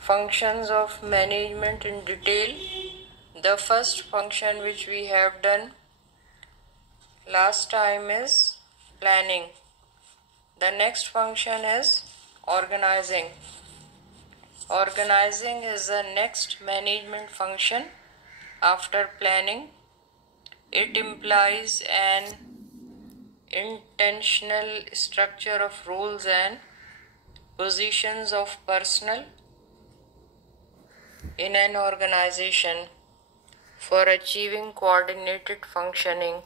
functions of management in detail. The first function which we have done last time is planning. The next function is organizing. Organizing is the next management function after planning. It implies an intentional structure of roles and positions of personnel in an organization for achieving coordinated functioning.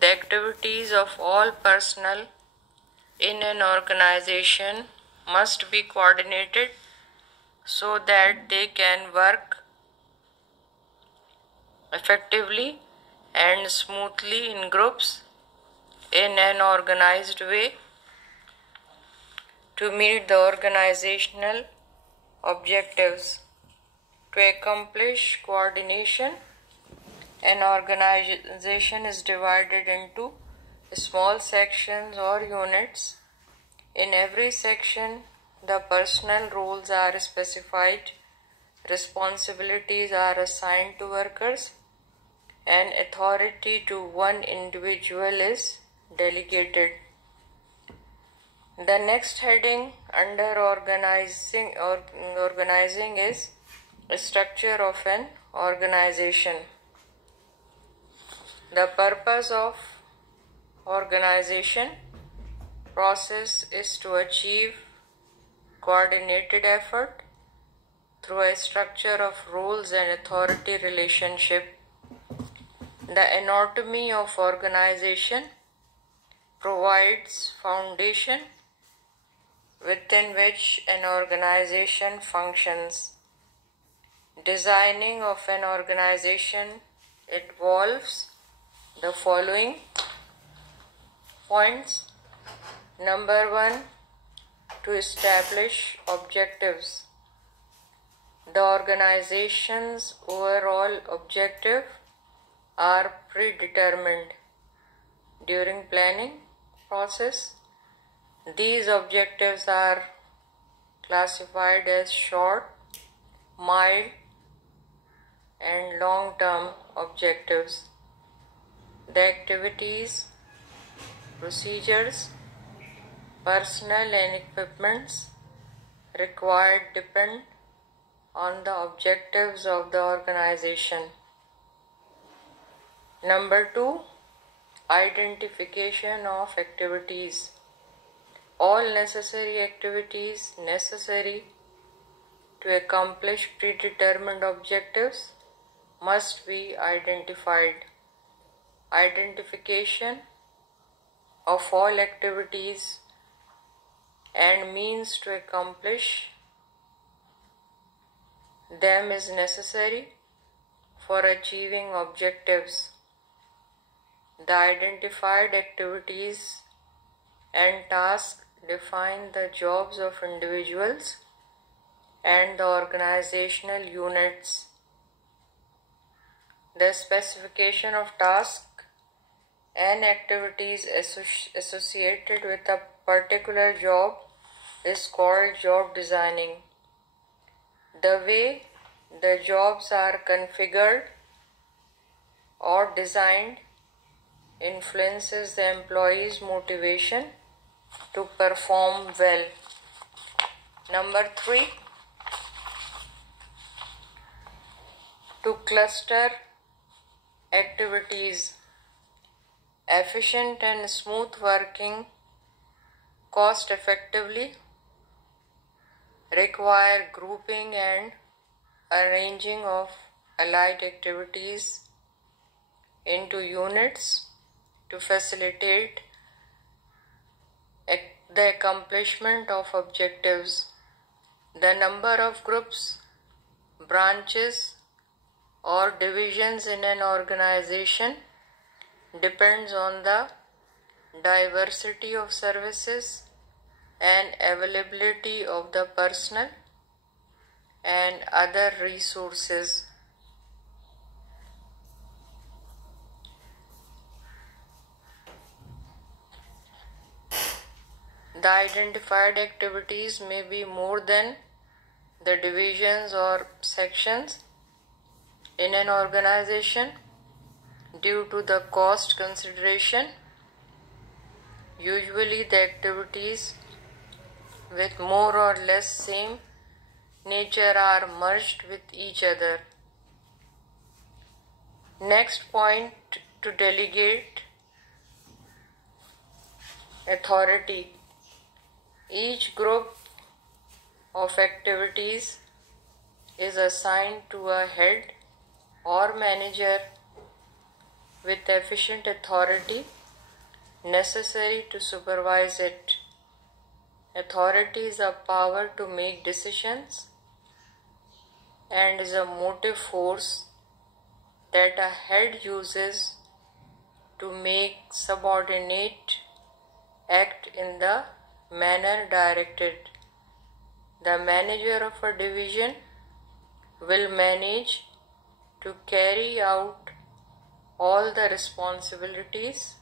The activities of all personnel in an organization must be coordinated so that they can work effectively and smoothly in groups in an organized way to meet the organizational objectives. To accomplish coordination, an organization is divided into small sections or units. In every section, the personnel roles are specified, responsibilities are assigned to workers, and authority to one individual is delegated. The next heading under organizing is the structure of an organization. The purpose of organization process is to achieve coordinated effort through a structure of roles and authority relationship. The anatomy of organization provides foundation within which an organization functions. Designing of an organization involves the following points. Number 1, to establish objectives. The organization's overall objective are predetermined during planning process. These objectives are classified as short, mild, and long-term objectives. The activities, procedures, personnel and equipments required depend on the objectives of the organization. Number 2, identification of activities. All necessary activities necessary to accomplish predetermined objectives must be identified. Identification of all activities and means to accomplish them is necessary for achieving objectives. The identified activities and tasks define the jobs of individuals and the organizational units. The specification of tasks and activities associated with a particular job is called job designing. The way the jobs are configured or designed influences the employee's motivation to perform well. Number 3, to cluster activities. Efficient and smooth working cost effectively require grouping and arranging of allied activities into units to facilitate the accomplishment of objectives. The number of groups, branches, or divisions in an organization depends on the diversity of services and availability of the personnel and other resources. The identified activities may be more than the divisions or sections in an organization due to the cost consideration. Usually the activities with more or less same nature are merged with each other. Next point, to delegate authority. Each group of activities is assigned to a head or manager with efficient authority necessary to supervise it. Authority is a power to make decisions and is a motive force that a head uses to make subordinate act in the manner directed. The manager of a division will manage to carry out all the responsibilities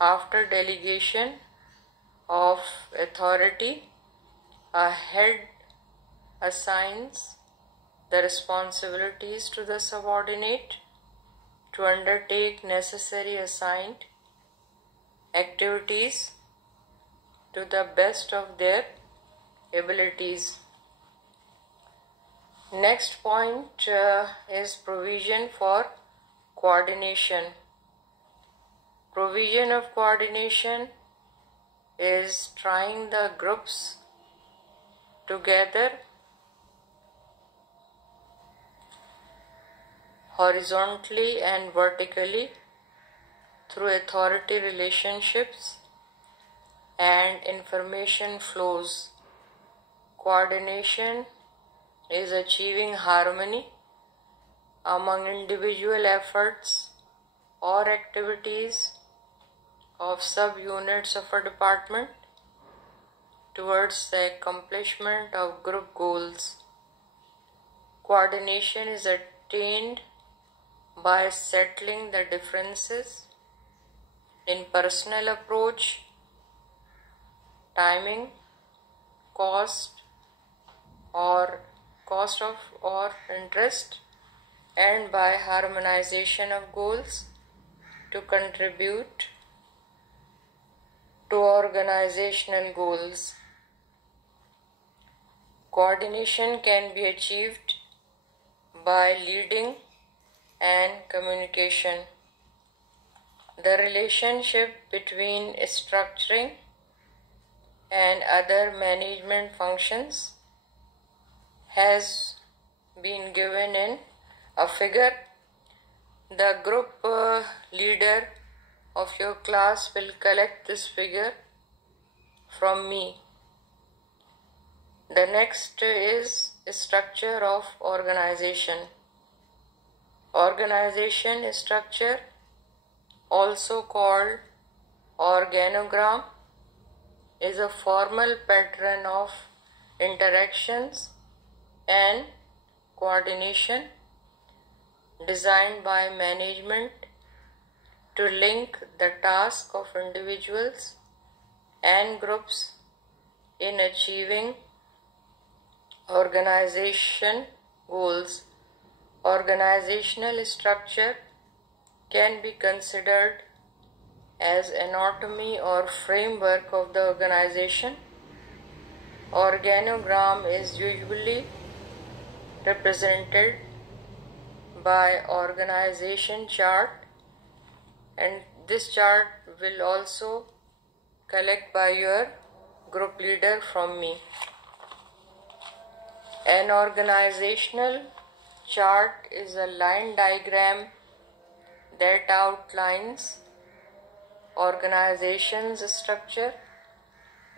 after delegation of authority. A head assigns the responsibilities to the subordinate to undertake necessary assigned activities to the best of their abilities. Next point is provision for coordination. Provision of coordination is trying the groups together horizontally and vertically through authority relationships and information flows. Coordination is achieving harmony among individual efforts or activities of subunits of a department towards the accomplishment of group goals. Coordination is attained by settling the differences in personal approach, timing, cost of or interest, and by harmonization of goals to contribute to organizational goals. Coordination can be achieved by leading and communication. The relationship between structuring and other management functions has been given in a figure. The group leader of your class will collect this figure from me. The next is structure of organization. Organization structure, also called organogram, is a formal pattern of interactions and coordination designed by management to link the task of individuals and groups in achieving organization goals. Organizational structure can be considered as anatomy or framework of the organization. Organogram is usually represented by organization chart, and this chart will also collect by your group leader from me. An organizational chart is a line diagram that outlines organization's structure,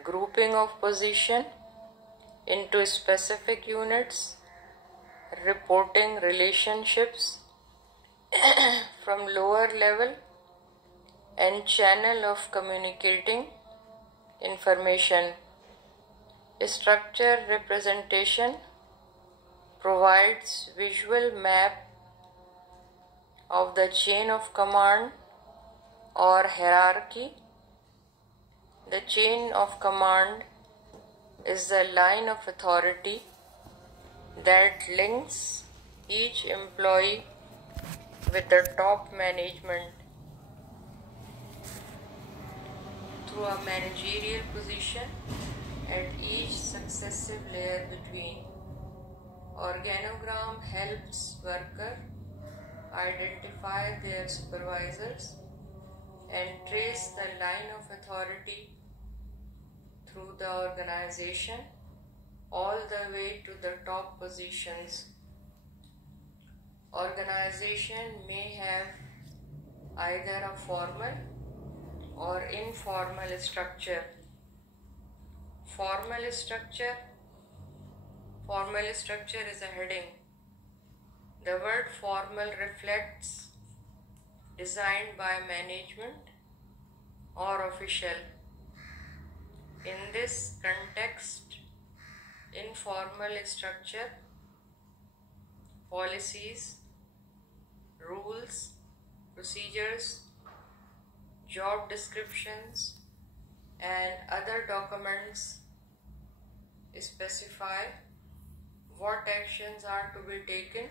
grouping of position into specific units, reporting relationships from lower level, and channel of communicating information. Structure representation provides visual map of the chain of command or hierarchy. The chain of command is the line of authority that links each employee with the top management through a managerial position at each successive layer between. Organogram helps worker identify their supervisors and trace the line of authority through the organization all the way to the top positions. Organization may have either a formal or informal structure. Formal structure is a heading. The word formal reflects designed by management or official. In this context, informal structure, policies, rules, procedures, job descriptions, and other documents specify what actions are to be taken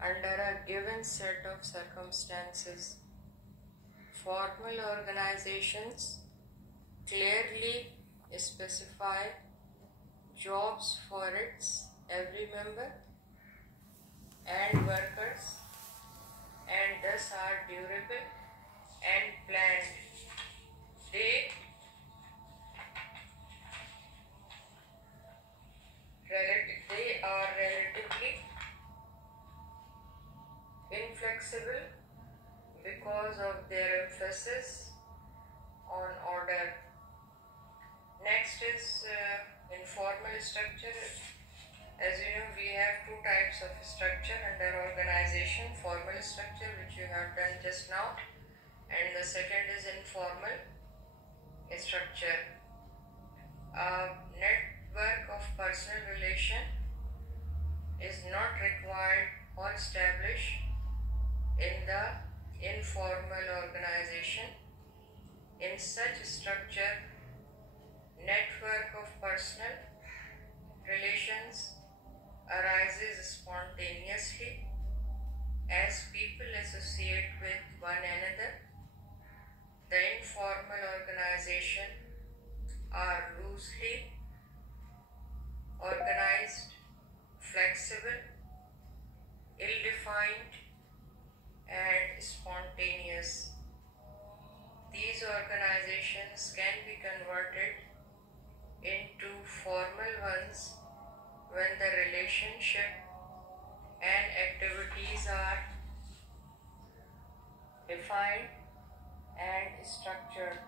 under a given set of circumstances. Formal organizations clearly specify jobs for its every member and workers, and thus are durable and planned. They are relatively inflexible because of their emphasis on order. Next is informal structure. As you know, we have two types of structure under organization: formal structure, which you have done just now, and the second is informal structure. A network of personal relation is not required or established in the informal organization. In such structure, network of personal relations arises spontaneously as people associate with one another. The informal organization are loosely organized, flexible, ill-defined, and spontaneous. These organizations can be converted into formal ones when the relationship and activities are defined and structured.